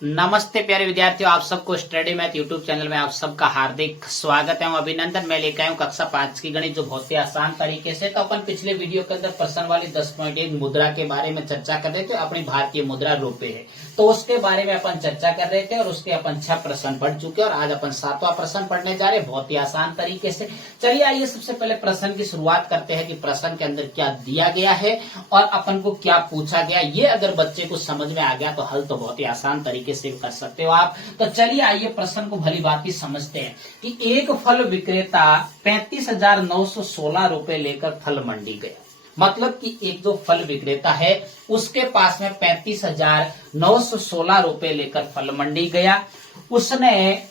नमस्ते प्यारे विद्यार्थियों, आप सबको स्टडी मैथ यूट्यूब चैनल में आप सबका हार्दिक स्वागत है। अभिनंदन। मैं लेकर आया हूँ कक्षा 5 की गणित, जो बहुत ही आसान तरीके से। तो अपन पिछले वीडियो के अंदर प्रश्न वाली 10.1 मुद्रा के बारे में चर्चा कर रहे थे। अपनी भारतीय मुद्रा रुपए है, तो उसके बारे में अपन चर्चा कर रहे थे और उसके अपन 6 प्रश्न पढ़ चुके और आज अपन 7वां प्रश्न पढ़ने जा रहे हैं बहुत ही आसान तरीके से। चलिए आइए सबसे पहले प्रश्न की शुरुआत करते हैं कि प्रश्न के अंदर क्या दिया गया है और अपन को क्या पूछा गया। ये अगर बच्चे को समझ में आ गया तो हल तो बहुत ही आसान तरीके से कर सकते हो आप। तो चलिए आइए प्रश्न को भली भांति समझते हैं कि एक फल विक्रेता 35,916 रुपए लेकर फल मंडी गया। मतलब कि एक जो फल विक्रेता है उसके पास में 35,916 रुपए लेकर फल मंडी गया। उसने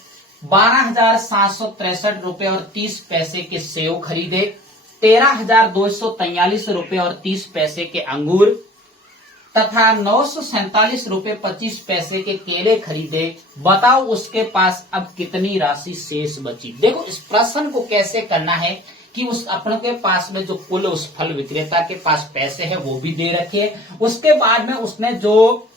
12,763 रुपए और 30 पैसे के सेव खरीदे, 13,243 रुपए और 30 पैसे के अंगूर तथा 947 रुपए 25 पैसे के केले खरीदे। बताओ उसके पास अब कितनी राशि शेष बची। देखो इस प्रश्न को कैसे करना है कि उस अपने के पास में जो कुल उस फल विक्रेता के पास पैसे हैं वो भी दे रखे हैं। उसके बाद में उसने जो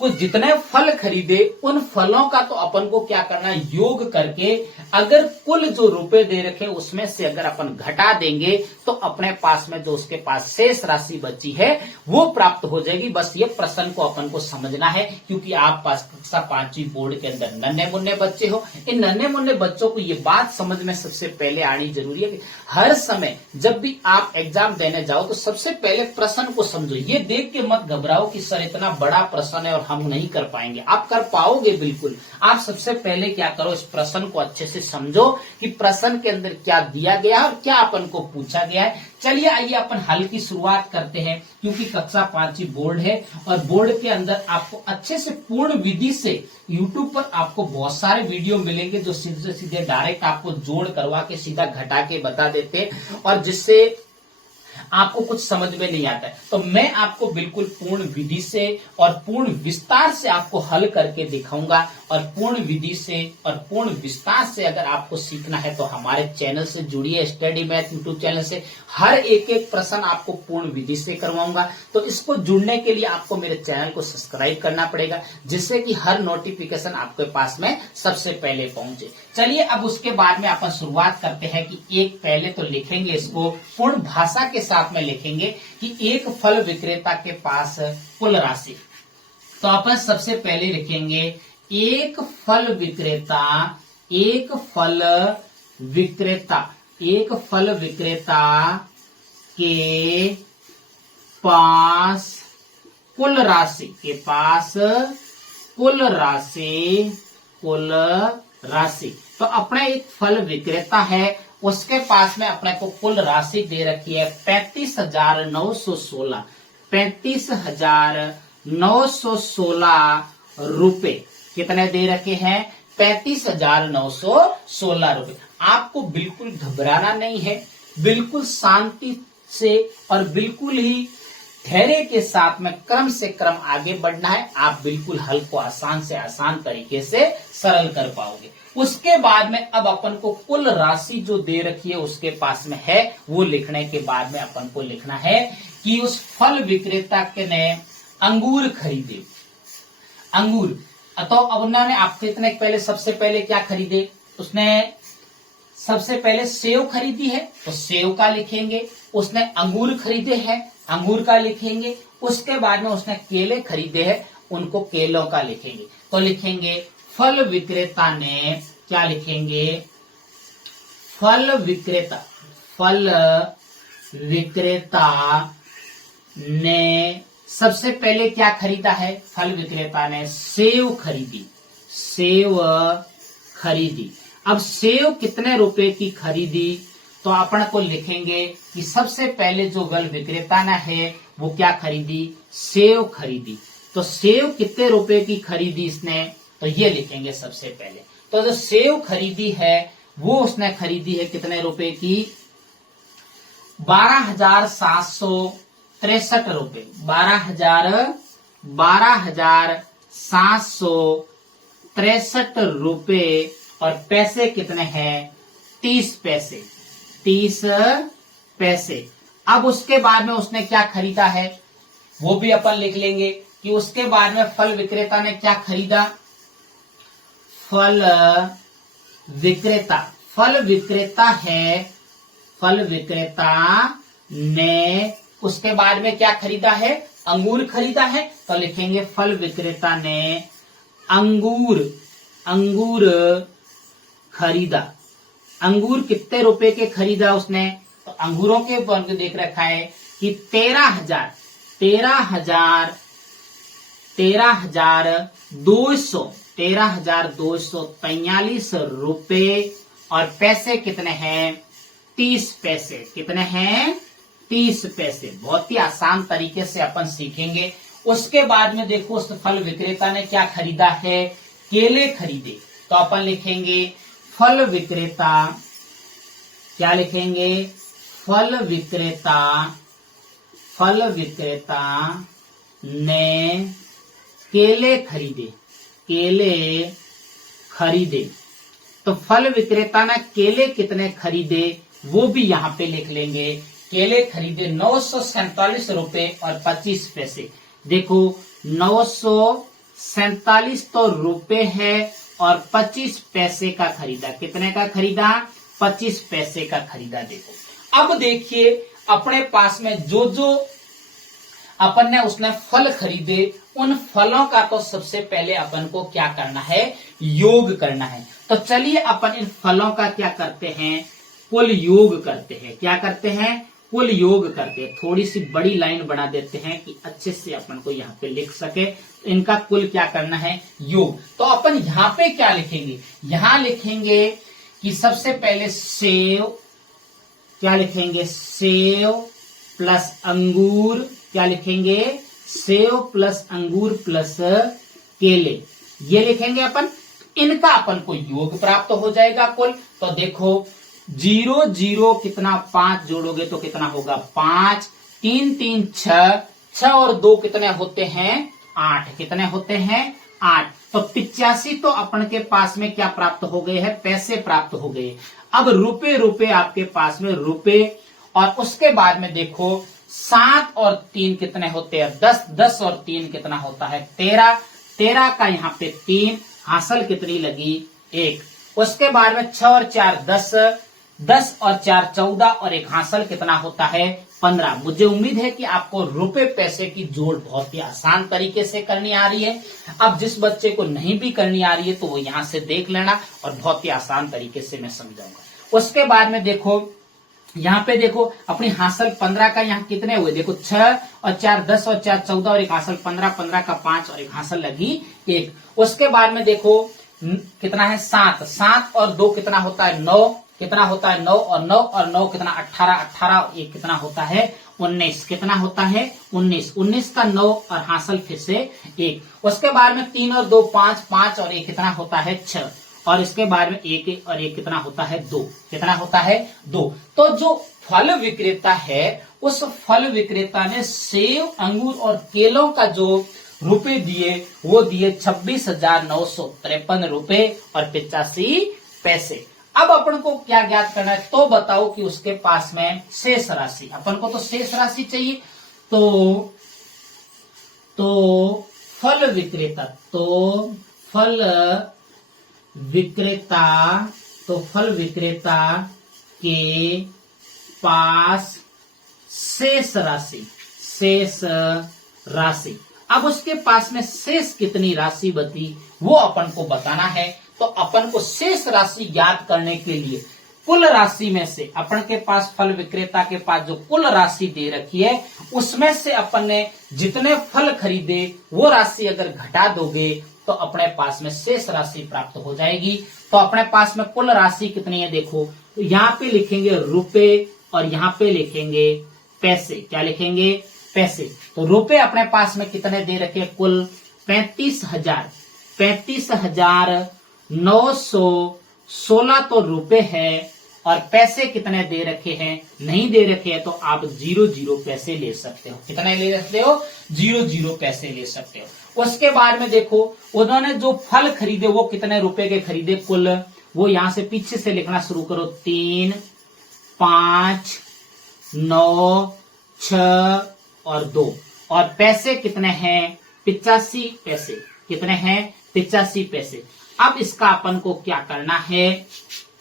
कुछ जितने फल खरीदे उन फलों का तो अपन को क्या करना है, योग करके अगर कुल जो रुपए दे रखे उसमें से अगर अपन घटा देंगे तो अपने पास में जो उसके पास शेष राशि बची है वो प्राप्त हो जाएगी। बस ये प्रश्न को अपन को समझना है, क्योंकि आप पास कक्षा 5वीं बोर्ड के अंदर नन्हे मुन्ने बच्चे हो। इन नन्हे मुन्ने बच्चों को ये बात समझ में सबसे पहले आनी जरूरी है कि हर समय जब भी आप एग्जाम देने जाओ तो सबसे पहले प्रश्न को समझो। ये देख के मत घबराओ कि सर इतना बड़ा प्रश्न है और हम नहीं कर पाएंगे। आप कर पाओगे बिल्कुल। आप सबसे पहले क्या करो, इस प्रश्न को अच्छे से समझो कि प्रश्न के अंदर क्या दिया गया और क्या अपन को पूछा गया है। चलिए आइए अपन हल की शुरुआत करते हैं, क्योंकि कक्षा 5 बोर्ड है और बोर्ड के अंदर आपको अच्छे से पूर्ण विधि से YouTube पर आपको बहुत सारे वीडियो मिलेंगे जो सीधे सीधे डायरेक्ट आपको जोड़ करवा के सीधा घटा के बता देते हैं और जिससे आपको कुछ समझ में नहीं आता है। तो मैं आपको बिल्कुल पूर्ण विधि से और पूर्ण विस्तार से आपको हल करके दिखाऊंगा। और पूर्ण विधि से और पूर्ण विस्तार से अगर आपको सीखना है तो हमारे चैनल से जुड़िए, स्टडी मैथ यूट्यूब चैनल से। हर एक एक प्रश्न आपको पूर्ण विधि से करवाऊंगा। तो इसको जुड़ने के लिए आपको मेरे चैनल को सब्सक्राइब करना पड़ेगा, जिससे कि हर नोटिफिकेशन आपके पास में सबसे पहले पहुंचे। चलिए अब उसके बाद में अपन शुरुआत करते हैं कि एक पहले तो लिखेंगे, इसको पूर्ण भाषा के साथ में लिखेंगे कि एक फल विक्रेता के पास कुल राशि। तो अपन सबसे पहले लिखेंगे एक फल विक्रेता के पास कुल राशि। तो अपने एक फल विक्रेता है, उसके पास में अपने को कुल राशि दे रखी है 35,916 रुपए। कितने दे रखे हैं? 35,916 रुपए। आपको बिल्कुल घबराना नहीं है, बिल्कुल शांति से और बिल्कुल ही धैर्य के साथ में क्रम से क्रम आगे बढ़ना है। आप बिल्कुल हल को आसान से आसान तरीके से सरल कर पाओगे। उसके बाद में अब अपन को कुल राशि जो दे रखी है उसके पास में है वो लिखने के बाद में अपन को लिखना है कि उस फल विक्रेता के ने अंगूर खरीदे। अंगूर तो अब उन्होंने आपके इतने पहले सबसे पहले क्या खरीदे, उसने सबसे पहले सेव खरीदी है तो सेव का लिखेंगे। उसने अंगूर खरीदे हैं, अंगूर का लिखेंगे। उसके बाद में उसने केले खरीदे हैं, उनको केलों का लिखेंगे। तो लिखेंगे फल विक्रेता ने, क्या लिखेंगे, फल विक्रेता ने सबसे पहले क्या खरीदा है, फल विक्रेता ने सेव खरीदी। अब सेव कितने रुपए की खरीदी, तो अपन को लिखेंगे कि सबसे पहले जो फल विक्रेता ने है वो क्या खरीदी, सेव खरीदी। तो सेव कितने रुपए की खरीदी इसने, तो ये लिखेंगे सबसे पहले। तो जो सेव खरीदी है वो उसने खरीदी है कितने रुपए की, 12,763 रुपए। 12,763 रुपए और पैसे कितने हैं, 30 पैसे। अब उसके बाद में उसने क्या खरीदा है वो भी अपन लिख लेंगे कि उसके बाद में फल विक्रेता ने क्या खरीदा, फल विक्रेता ने उसके बाद में क्या खरीदा है, अंगूर खरीदा है। तो लिखेंगे फल विक्रेता ने अंगूर खरीदा। अंगूर कितने रुपए के खरीदा उसने, तो अंगूरों के ऊपर देख रखा है कि 13,243 रुपए और पैसे कितने हैं, 30 पैसे। कितने हैं, 30 पैसे। बहुत ही आसान तरीके से अपन सीखेंगे। उसके बाद में देखो उस फल विक्रेता ने क्या खरीदा है, केले खरीदे। तो अपन लिखेंगे फल विक्रेता, क्या लिखेंगे, फल विक्रेता ने केले खरीदे। तो फल विक्रेता ने केले कितने खरीदे वो भी यहाँ पे लिख लेंगे। केले खरीदे 947 रुपए और 25 पैसे। देखो 947 तो रुपए है और 25 पैसे का खरीदा। कितने का खरीदा, 25 पैसे का खरीदा। देखो अब देखिए अपने पास में जो अपन ने उसने फल खरीदे, उन फलों का तो सबसे पहले अपन को क्या करना है, योग करना है। तो चलिए अपन इन फलों का क्या करते हैं, कुल योग करते हैं। क्या करते हैं, कुल योग करते हैं। थोड़ी सी बड़ी लाइन बना देते हैं कि अच्छे से अपन को यहाँ पे लिख सके। तो इनका कुल क्या करना है, योग। तो अपन यहाँ पे क्या लिखेंगे, यहाँ लिखेंगे कि सबसे पहले सेव, क्या लिखेंगे, सेव प्लस अंगूर। क्या लिखेंगे, सेव प्लस अंगूर प्लस केले, ये लिखेंगे अपन। इनका अपन को योग प्राप्त हो जाएगा कुल। तो देखो 0 0 कितना, 5 जोड़ोगे तो कितना होगा, 5, 3 3 6 और 2 कितने होते हैं, 8। कितने होते हैं, 8। तो 85 तो अपन के पास में क्या प्राप्त हो गए हैं, पैसे प्राप्त हो गए। अब रुपए आपके पास में रुपए। और उसके बाद में देखो 7 और 3 कितने होते हैं, 10। 10 और 3 कितना होता है, 13। 13 का यहाँ पे 3, हासिल कितनी लगी, 1। उसके बाद में 6 और 4 10, 10 और 4 14 और 1 हासिल कितना होता है, 15। मुझे उम्मीद है कि आपको रुपए पैसे की जोड़ बहुत ही आसान तरीके से करनी आ रही है। अब जिस बच्चे को नहीं भी करनी आ रही है तो वो यहाँ से देख लेना और बहुत ही आसान तरीके से मैं समझाऊंगा। उसके बाद में देखो यहाँ पे देखो अपनी हासिल 15 का यहाँ कितने हुए, देखो 6 और 4 10 और 4 14 और 1 हासिल 15, 15 का 5 और 1 हासिल लगी 1। उसके बाद में देखो कितना है, 7। 7 और 2 कितना होता है, 9। कितना होता है, 9 और 9 और 9 कितना, 18। 18 और 1 कितना होता है, 19। कितना होता है, 19। 19 का 9 और हासिल फिर से 1। उसके बाद में 3 और 2 5, 5 और 1 कितना होता है, 6। और इसके बाद में 1 और 1 कितना होता है, 2। कितना होता है, 2। तो जो फल विक्रेता है उस फल विक्रेता ने सेब, अंगूर और केलों का जो रुपए दिए वो दिए 26,953 रुपए और 85 पैसे। अब अपन को क्या ज्ञात करना है, तो बताओ कि उसके पास में शेष राशि, अपन को तो शेष राशि चाहिए। तो फल विक्रेता के पास शेष राशि। अब उसके पास में शेष कितनी राशि बची वो अपन को बताना है। तो अपन को शेष राशि ज्ञात करने के लिए कुल राशि में से, अपन के पास फल विक्रेता के पास जो कुल राशि दे रखी है उसमें से अपन ने जितने फल खरीदे वो राशि अगर घटा दोगे तो अपने पास में शेष राशि प्राप्त हो जाएगी। तो अपने पास में कुल राशि कितनी है, देखो तो यहाँ पे लिखेंगे रुपए और यहाँ पे लिखेंगे पैसे। क्या लिखेंगे, पैसे। तो रुपए अपने पास में कितने दे रखे, कुल 35,916 तो रुपए है। और पैसे कितने दे रखे हैं, नहीं दे रखे हैं तो आप 0 पैसे ले सकते हो। कितने ले सकते हो, 0 पैसे ले सकते हो। उसके बाद में देखो उन्होंने जो फल खरीदे वो कितने रुपए के खरीदे कुल, वो यहां से पीछे से लिखना शुरू करो, 3 5 9 6 और 2। और पैसे कितने हैं, 85 पैसे। कितने हैं? 85 पैसे। अब इसका अपन को क्या करना है?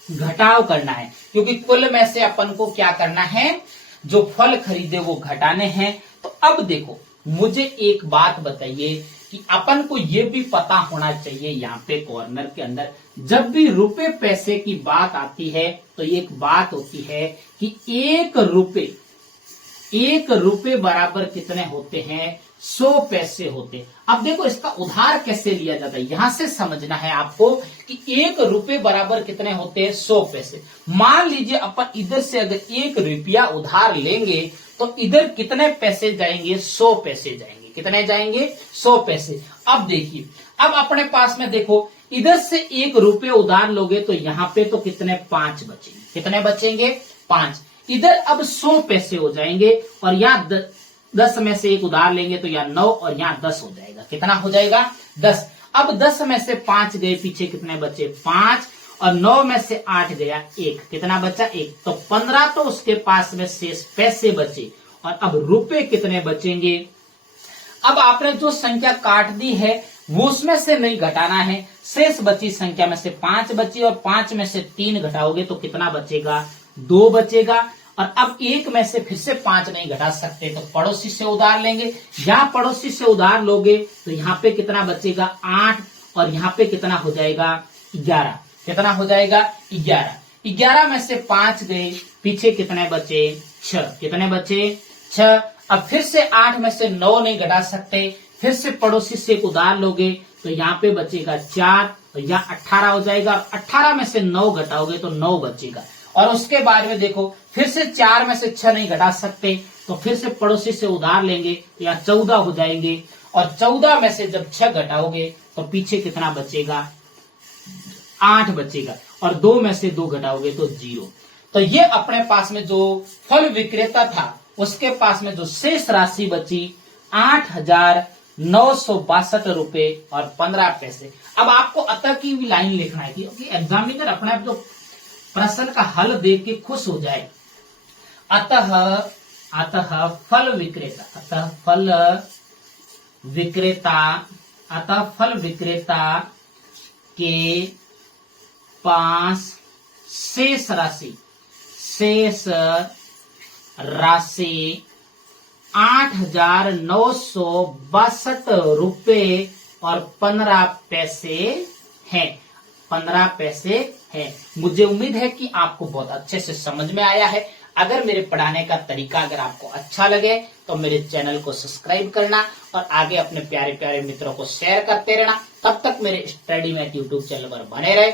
घटाव करना है, क्योंकि कुल में से अपन को क्या करना है? जो फल खरीदे वो घटाने हैं। तो अब देखो, मुझे एक बात बताइए कि अपन को ये भी पता होना चाहिए, यहाँ पे कॉर्नर के अंदर जब भी रुपए पैसे की बात आती है तो एक बात होती है कि एक रुपए बराबर कितने होते हैं? 100 पैसे होते हैं। अब देखो इसका उधार कैसे लिया जाता है, यहां से समझना है आपको कि 1 रुपए बराबर कितने होते हैं? 100 पैसे। मान लीजिए अपन इधर से अगर 1 रुपया उधार लेंगे तो इधर कितने पैसे जाएंगे? 100 पैसे जाएंगे। कितने जाएंगे? 100 पैसे। अब देखिए, अब अपने पास में देखो, इधर से 1 रुपये उधार लोगे तो यहाँ पे तो कितने? 5 बचेंगे। कितने बचेंगे? 5। इधर अब 100 पैसे हो जाएंगे और यहाँ 10 में से 1 उधार लेंगे तो यहाँ 9 और यहाँ 10 हो जाएगा। कितना हो जाएगा? 10। अब 10 में से 5 गए, पीछे कितने बचे? 5। और 9 में से 8 गया 1, कितना बचा? 1। तो 15 तो उसके पास में शेष पैसे बचे। और अब रुपए कितने बचेंगे? अब आपने जो संख्या काट दी है वो उसमें से नहीं घटाना है, शेष बची संख्या में से 5 बची और 5 में से 3 घटाओगे तो कितना बचेगा? 2 बचेगा। और अब 1 में से फिर से 5 नहीं घटा सकते तो पड़ोसी से उधार लेंगे। यहाँ पड़ोसी से उधार लोगे तो यहाँ पे कितना बचेगा? 8 और यहाँ पे कितना हो जाएगा? 11। कितना हो जाएगा? 11। 11 में से 5 गए, पीछे कितने बचे? 6। कितने बचे? 6। अब फिर से 8 में से 9 नहीं घटा सकते, फिर से पड़ोसी से एक उधार लोगे तो यहाँ पे बचेगा 4 और यहाँ 18 हो जाएगा। 18 में से 9 घटाओगे तो 9 बचेगा। और उसके बाद में देखो, फिर से 4 में से 6 नहीं घटा सकते तो फिर से पड़ोसी से उधार लेंगे तो यहाँ 14 हो जाएंगे। और 14 में से जब 6 घटाओगे तो पीछे कितना बचेगा? 8 बचेगा। और 2 में से 2 घटाओगे तो 0। तो ये अपने पास में जो फल विक्रेता था उसके पास में जो शेष राशि बची 8,962 रुपए और 15 पैसे। अब आपको अतः की भी लाइन लिखना है क्योंकि एग्जामिनर अपने आप जो प्रश्न का हल देख के खुश हो जाए। अतः फल विक्रेता के पास शेष राशि 8,962 रुपए और 15 पैसे है। 15 पैसे है। मुझे उम्मीद है कि आपको बहुत अच्छे से समझ में आया है। अगर मेरे पढ़ाने का तरीका अगर आपको अच्छा लगे तो मेरे चैनल को सब्सक्राइब करना और आगे अपने प्यारे प्यारे मित्रों को शेयर करते रहना। तब तक मेरे स्टडी मैथ यूट्यूब चैनल पर बने रहे।